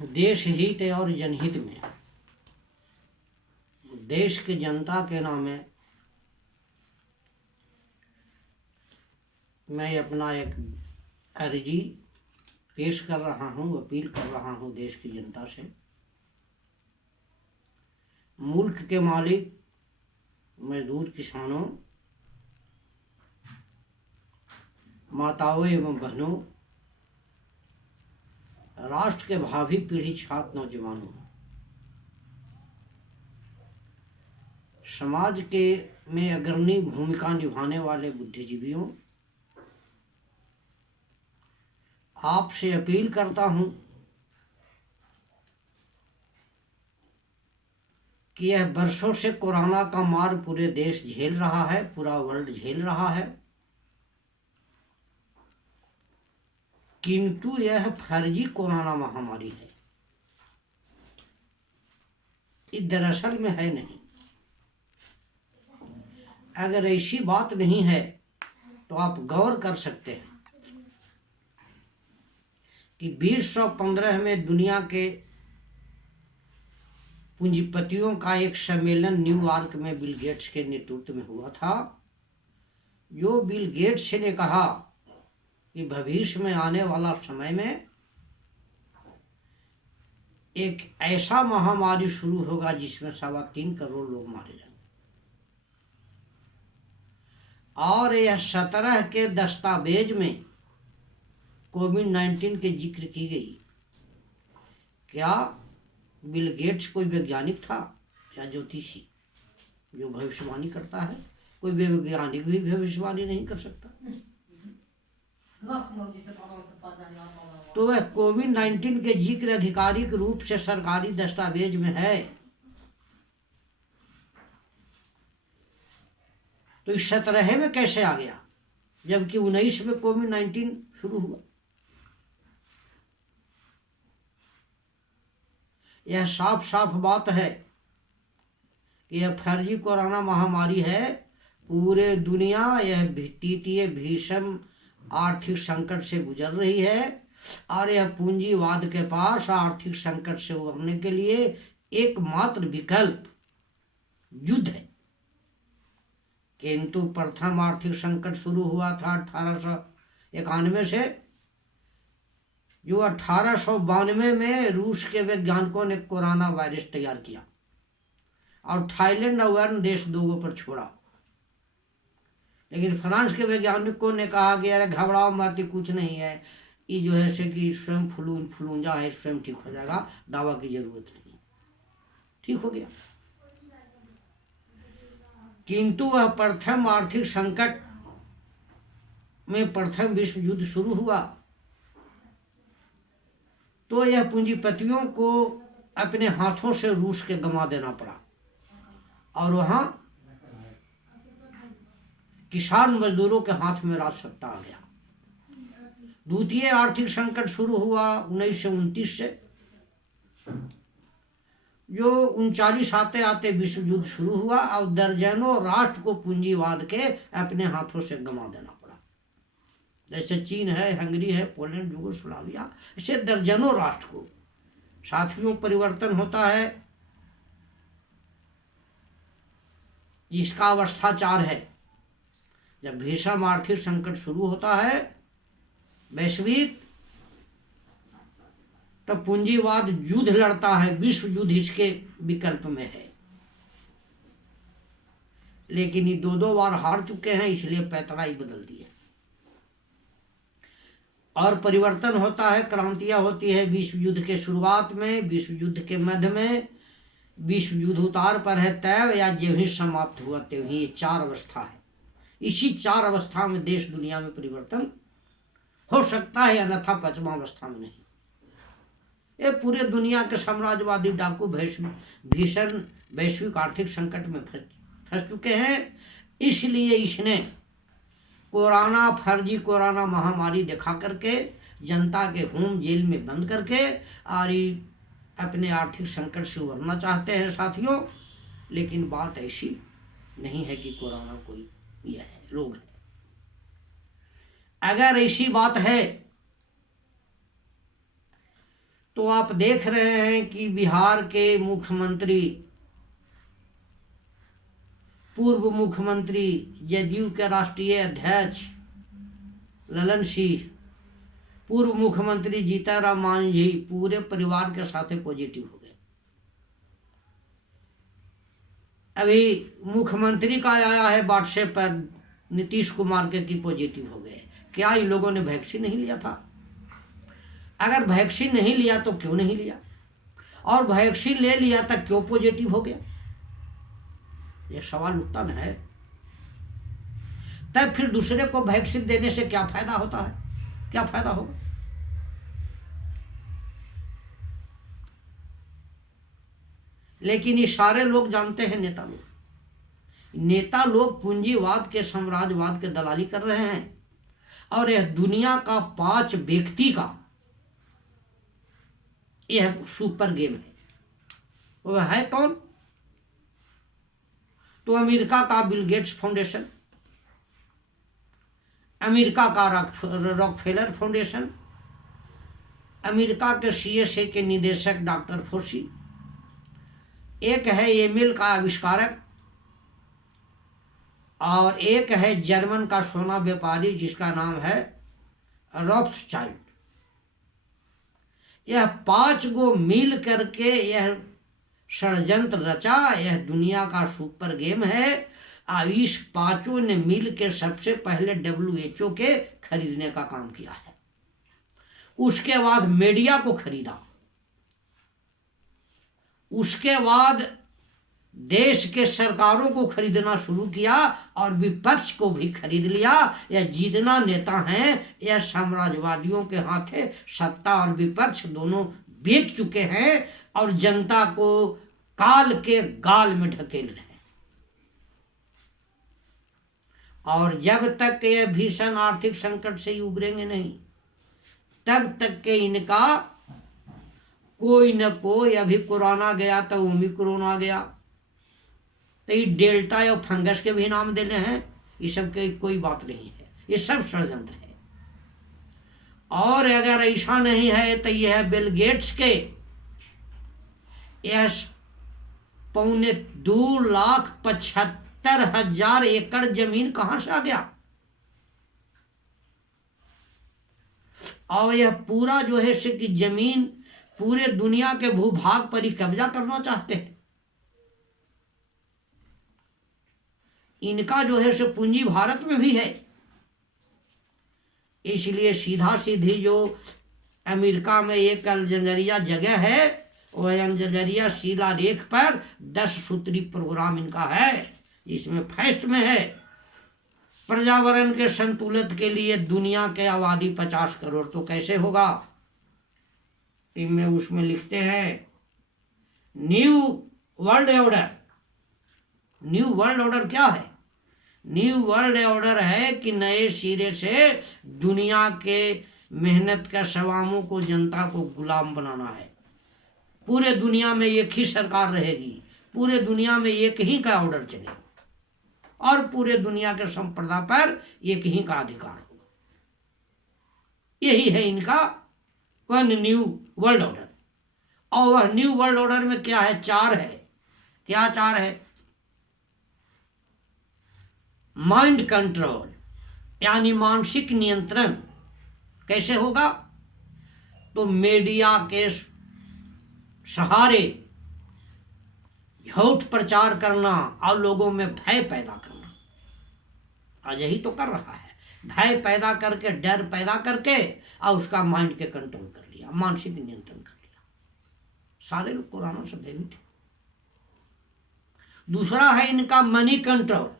देश हित और जनहित में देश की जनता के नामे मैं अपना एक अर्जी पेश कर रहा हूँ, अपील कर रहा हूँ देश की जनता से। मुल्क के मालिक, मजदूर, किसानों, माताओं एवं बहनों, राष्ट्र के भावी पीढ़ी, छात्र, नौजवानों, समाज के में अग्रणी भूमिका निभाने वाले बुद्धिजीवियों, आपसे अपील करता हूं कि यह वर्षों से कोरोना का मार पूरे देश झेल रहा है, पूरा वर्ल्ड झेल रहा है, किंतु यह फर्जी कोरोना महामारी है, ये दरअसल में है नहीं। अगर ऐसी बात नहीं है तो आप गौर कर सकते हैं कि 2015 में दुनिया के पूंजीपतियों का एक सम्मेलन न्यूयॉर्क में बिल गेट्स के नेतृत्व में हुआ था। जो बिल गेट्स ने कहा कि भविष्य में आने वाला समय में एक ऐसा महामारी शुरू होगा जिसमें 3.25 करोड़ लोग मारे जाएंगे, और यह 17 के दस्तावेज में कोविड-19 के जिक्र की गई। क्या बिल गेट्स कोई वैज्ञानिक था या ज्योतिषी जो भविष्यवाणी करता है? कोई वैज्ञानिक भी भविष्यवाणी नहीं कर सकता। तो वह कोविड-19 के जिक्र आधिकारिक रूप से सरकारी दस्तावेज में है, तो इस 17 में कैसे आ गया जबकि 19 में कोविड-19 शुरू हुआ? यह साफ साफ बात है कि यह फर्जी कोरोना महामारी है। पूरे दुनिया यह तृतीय भीषण आर्थिक संकट से गुजर रही है और यह पूंजीवाद के पास आर्थिक संकट से उबरने के लिए एकमात्र विकल्प युद्ध है। किंतु प्रथम आर्थिक संकट शुरू हुआ था 1891 से, जो 1892 में रूस के वैज्ञानिकों ने कोरोना वायरस तैयार किया और थाईलैंड और अन्य देश दोगों पर छोड़ा। लेकिन फ्रांस के वैज्ञानिकों ने कहा कि अरे घबराओ मत, कुछ नहीं है, ये जो है से कि स्वयं इन्फ्लुएंजा है, स्वयं ठीक हो जाएगा, दवा की जरूरत नहीं। ठीक हो गया। किंतु वह प्रथम आर्थिक संकट में प्रथम विश्व युद्ध शुरू हुआ तो यह पूंजीपतियों को अपने हाथों से रूस के गंवा देना पड़ा और वहां किसान मजदूरों के हाथ में राजसत्ता आ गया। द्वितीय आर्थिक संकट शुरू हुआ 1929 से, जो 39 आते आते विश्व युद्ध शुरू हुआ और दर्जनों राष्ट्र को पूंजीवाद के अपने हाथों से गंवा देना पड़ा। जैसे चीन है, हंगरी है, पोलैंड, यूगोस्लाविया, ऐसे दर्जनों राष्ट्र को। साथियों, परिवर्तन होता है जिसका अवस्था 4 है। जब भीषण आर्थिक संकट शुरू होता है वैश्विक, तब पूंजीवाद युद्ध लड़ता है, विश्व युद्ध इसके विकल्प में है। लेकिन ये 2 बार हार चुके हैं, इसलिए पैतराई बदल दी है। और परिवर्तन होता है, क्रांतियां होती है विश्व युद्ध के शुरुआत में, विश्व युद्ध के मध्य में, विश्व युद्ध उतार पर है तैव, या जब ही समाप्त हुआ तब ही। ये 4 अवस्था है। इसी 4 अवस्था में देश दुनिया में परिवर्तन हो सकता है, अन्यथा 5वां अवस्था में नहीं। ये पूरे दुनिया के साम्राज्यवादी डाकू भीषण वैश्विक आर्थिक संकट में फंस चुके हैं। इसलिए इसने कोरोना, फर्जी कोरोना महामारी दिखा करके जनता के होम जेल में बंद करके और अपने आर्थिक संकट से उबरना चाहते हैं साथियों। लेकिन बात ऐसी नहीं है कि कोरोना कोई यह है, रोग है। अगर ऐसी बात है तो आप देख रहे हैं कि बिहार के मुख्यमंत्री, पूर्व मुख्यमंत्री, जदयू के राष्ट्रीय अध्यक्ष ललन सिंह, पूर्व मुख्यमंत्री जीतनराम मांझी पूरे परिवार के साथ पॉजिटिव हो गए। अभी मुख्यमंत्री का आया है व्हाट्सएप पर नीतीश कुमार के की पॉजिटिव हो गए। क्या इन लोगों ने वैक्सीन नहीं लिया था? अगर वैक्सीन नहीं लिया तो क्यों नहीं लिया, और वैक्सीन ले लिया तो क्यों पॉजिटिव हो गया? ये सवाल उठता न है। तब फिर दूसरे को वैक्सीन देने से क्या फायदा होता है? क्या फायदा होगा? लेकिन ये सारे लोग जानते हैं, नेता लोग पूंजीवाद के, साम्राज्यवाद के दलाली कर रहे हैं, और यह दुनिया का 5 व्यक्ति का यह सुपर गेम है। वह है कौन? तो अमेरिका का बिल गेट्स फाउंडेशन, अमेरिका का रॉकफेलर फाउंडेशन, अमेरिका के सीएसए के निदेशक डॉक्टर फोर्सी, एक है ईमेल का आविष्कारक, और एक है जर्मन का सोना व्यापारी जिसका नाम है रॉथस्चाइल्ड। यह 5 गो मिल करके यह षड्यंत्र रचा। यह दुनिया का सुपर गेम है। और इस 5 ने मिल के सबसे पहले WHO के खरीदने का काम किया है। उसके बाद मीडिया को खरीदा, उसके बाद देश के सरकारों को खरीदना शुरू किया, और विपक्ष को भी खरीद लिया। यह जितना नेता हैं यह साम्राज्यवादियों के हाथे सत्ता और विपक्ष दोनों बेच चुके हैं, और जनता को काल के गाल में ढकेल रहे हैं। और जब तक ये भीषण आर्थिक संकट से उबरेंगे नहीं, तब तक के इनका कोई न कोई, अभी कोरोना गया तो ओमिक्रॉन आ गया, तो ये डेल्टा या फंगस के भी नाम देने हैं। ये सब के कोई बात नहीं है, ये सब षड्यंत्र है। और अगर ऐसा नहीं है तो यह है बिल गेट्स के यह 2,75,000 एकड़ जमीन कहां से आ गया? और यह पूरा जो है से कि जमीन पूरे दुनिया के भूभाग पर ही कब्जा करना चाहते हैं। इनका जो है सो पूंजी भारत में भी है। इसलिए सीधा सीधी जो अमेरिका में एक अलजेरिया जगह है, वह अलजेरिया शिला रेख पर 10 सूत्री प्रोग्राम इनका है। इसमें फर्स्ट में है पर्यावरण के संतुलन के लिए दुनिया के आबादी 50 करोड़। तो कैसे होगा? इनमें उसमें लिखते हैं new world order. New world order क्या है? न्यू वर्ल्ड ऑर्डर है कि नए सिरे से दुनिया के मेहनत का सवामों को, जनता को गुलाम बनाना है। पूरे दुनिया में एक ही सरकार रहेगी, पूरे दुनिया में एक ही का ऑर्डर चलेगा, और पूरे दुनिया के संप्रदा पर एक ही का अधिकार होगा। यही है इनका वन न्यू वर्ल्ड ऑर्डर। और वह न्यू वर्ल्ड ऑर्डर में क्या है? 4 है। क्या 4 है? माइंड कंट्रोल, यानी मानसिक नियंत्रण। कैसे होगा? तो मीडिया के सहारे झूठ प्रचार करना और लोगों में भय पैदा करना। आज यही तो कर रहा है, भय पैदा करके, डर पैदा करके, और उसका माइंड के कंट्रोल कर लिया, मानसिक नियंत्रण कर लिया। सारे लोग कोरोना से भयभीत हैं। दूसरा है इनका मनी कंट्रोल,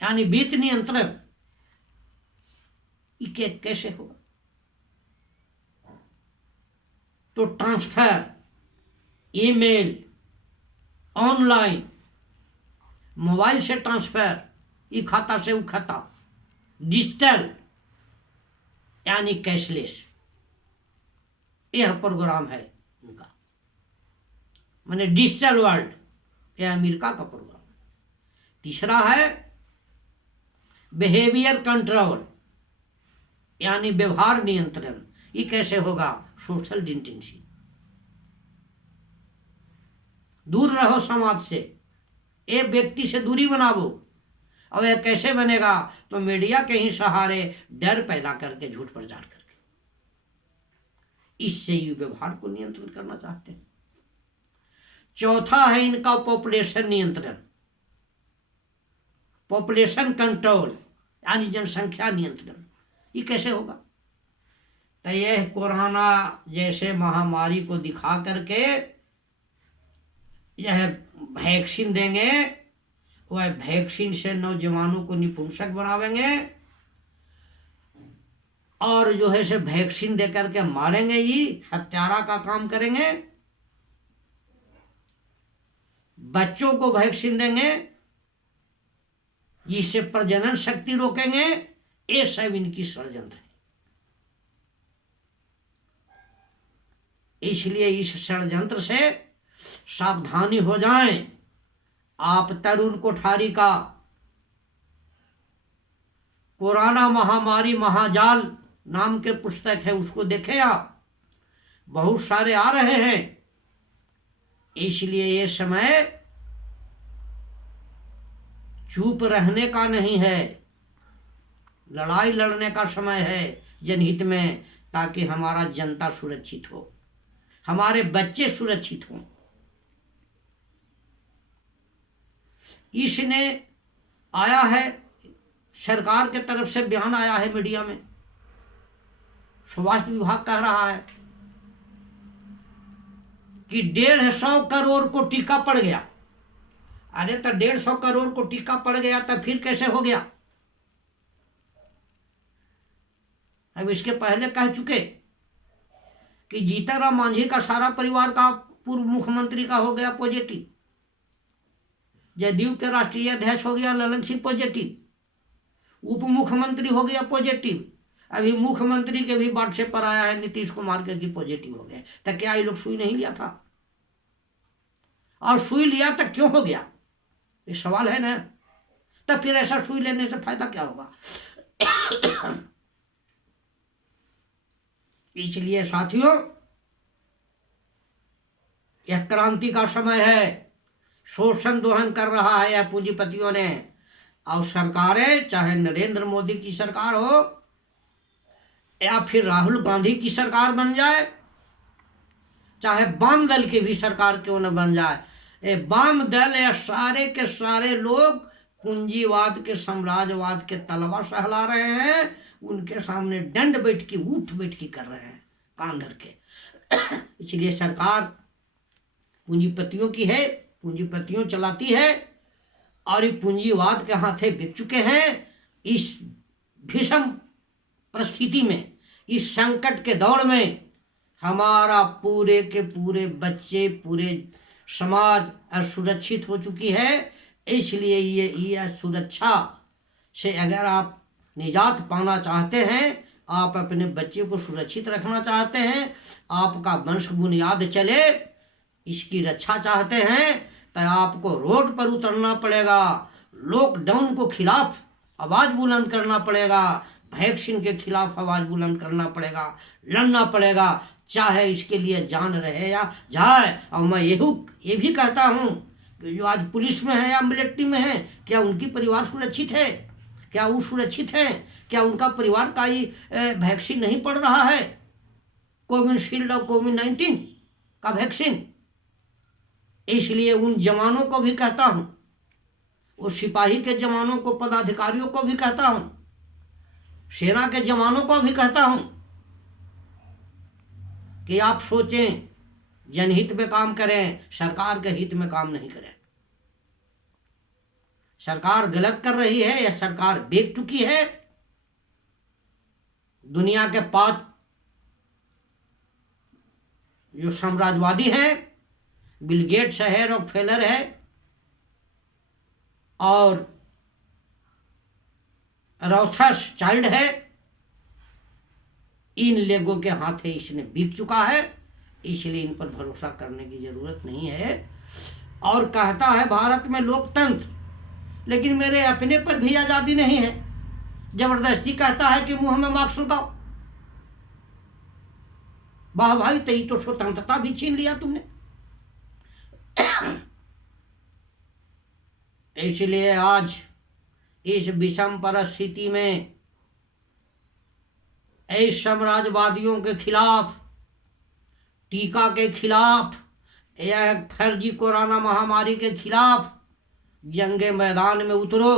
यानी वित्त नियंत्रण। ये कैसे होगा? तो ट्रांसफर, ईमेल, ऑनलाइन, मोबाइल से ट्रांसफर, ये खाता से वो खाता, डिजिटल यानी कैशलेस, यह प्रोग्राम है उनका। माने डिजिटल वर्ल्ड, यह अमेरिका का प्रोग्राम। तीसरा है बिहेवियर कंट्रोल, यानी व्यवहार नियंत्रण। ये कैसे होगा? सोशल डिस्टेंसिंग, दूर रहो समाज से, एक व्यक्ति से दूरी बनाओ। और यह कैसे बनेगा? तो मीडिया के ही सहारे डर पैदा करके, झूठ प्रचार करके, इससे ये व्यवहार को नियंत्रित करना चाहते हैं। चौथा है इनका पॉपुलेशन नियंत्रण, पॉपुलेशन कंट्रोल, यानी जनसंख्या नियंत्रण। ये कैसे होगा? तो यह कोरोना जैसे महामारी को दिखा करके यह वैक्सीन देंगे, वह वैक्सीन से नौजवानों को निपुंसक बनावेंगे और जो है से वैक्सीन दे करके मारेंगे, ये हत्यारा का काम करेंगे। बच्चों को वैक्सीन देंगे जिससे प्रजनन शक्ति रोकेंगे। ये सब इनकी षड्यंत्र है। इसलिए इस षड्यंत्र से सावधानी हो जाएं। आप तरुण कोठारी का कोरोना महामारी महाजाल नाम के पुस्तक है, उसको देखें आप, बहुत सारे आ रहे हैं। इसलिए ये समय चुप रहने का नहीं है, लड़ाई लड़ने का समय है जनहित में, ताकि हमारा जनता सुरक्षित हो, हमारे बच्चे सुरक्षित हों। इसने आया है, सरकार के तरफ से बयान आया है मीडिया में, स्वास्थ्य विभाग कह रहा है कि 150 करोड़ को टीका पड़ गया। अरे तो 150 करोड़ को टीका पड़ गया तो फिर कैसे हो गया? अब इसके पहले कह चुके कि जीतनराम मांझी का सारा परिवार का, पूर्व मुख्यमंत्री का हो गया पॉजिटिव, जदयू के राष्ट्रीय अध्यक्ष हो गया ललन सिंह पॉजिटिव, उप मुख्यमंत्री हो गया पॉजिटिव, अभी मुख्यमंत्री के भी व्हाट्सएप पर आया है नीतीश कुमार के कि पॉजिटिव हो गए। तो क्या ये लोग सुई नहीं लिया था? और सुई लिया तो क्यों हो गया, ये सवाल है ना। तो फिर ऐसा सुई लेने से फायदा क्या होगा? इसलिए साथियों, यह क्रांति का समय है। शोषण दोहन कर रहा है यह पूंजीपतियों ने, और सरकारें, चाहे नरेंद्र मोदी की सरकार हो या फिर राहुल गांधी की सरकार बन जाए, चाहे वाम दल की भी सरकार क्यों न बन जाए, ये वाम दल या सारे के सारे लोग पूंजीवाद के, साम्राज्यवाद के तलवा सहला रहे हैं। उनके सामने दंड बैठकी, उठ बैठकी कर रहे हैं कान धर के। इसलिए सरकार पूंजीपतियों की है, पूंजीपतियों चलाती है, और ये पूंजीवाद के हाथे बिक चुके हैं। इस भीषण परिस्थिति में, इस संकट के दौर में हमारा पूरे के पूरे बच्चे, पूरे समाज असुरक्षित हो चुकी है। इसलिए ये सुरक्षा से अगर आप निजात पाना चाहते हैं, आप अपने बच्चे को सुरक्षित रखना चाहते हैं, आपका वंश बुनियाद चले, इसकी रक्षा चाहते हैं, तो आपको रोड पर उतरना पड़ेगा, लॉकडाउन को खिलाफ आवाज़ बुलंद करना पड़ेगा, वैक्सीन के खिलाफ आवाज़ बुलंद करना पड़ेगा, लड़ना पड़ेगा, चाहे इसके लिए जान रहे या जाए। और मैं ये भी कहता हूँ कि जो आज पुलिस में है या मिलिट्री में है, क्या उनकी परिवार सुरक्षित है? क्या वो सुरक्षित है? क्या उनका परिवार का ही वैक्सीन नहीं पड़ रहा है, कोविशील्ड और कोविड-19 का वैक्सीन? इसलिए उन जवानों को भी कहता हूँ, उस सिपाही के जवानों को, पदाधिकारियों को भी कहता हूँ, सेना के जवानों को भी कहता हूँ कि आप सोचें, जनहित में काम करें, सरकार के हित में काम नहीं करें। सरकार गलत कर रही है, यह सरकार बेच चुकी है। दुनिया के 5 जो साम्राज्यवादी हैं, बिल गेट्स है, रॉकफेलर है और रॉथसचाइल्ड है, इन लोगों के हाथे इसने बिक चुका है। इसलिए इन पर भरोसा करने की जरूरत नहीं है। और कहता है भारत में लोकतंत्र, लेकिन मेरे अपने पर भी आज़ादी नहीं है। जबरदस्ती कहता है कि मुंह में मास्क लगाओ। वाह भाई, तेरी तो स्वतंत्रता भी छीन लिया तुमने। इसलिए आज इस विषम परिस्थिति में इस साम्राज्यवादियों के खिलाफ, टीका के खिलाफ, यह फर्जी कोरोना महामारी के खिलाफ जंगे मैदान में उतरो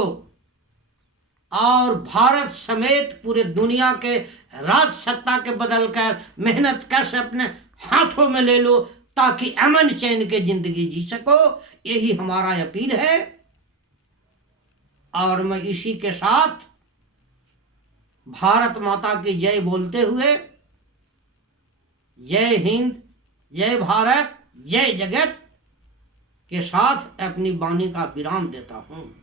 और भारत समेत पूरे दुनिया के राज सत्ता के बदल कर मेहनत कैसे अपने हाथों में ले लो ताकि अमन चैन के जिंदगी जी सको। यही हमारा अपील है। और मैं इसी के साथ भारत माता की जय बोलते हुए जय हिंद, जय भारत, जय जगत के साथ अपनी वाणी का विराम देता हूँ।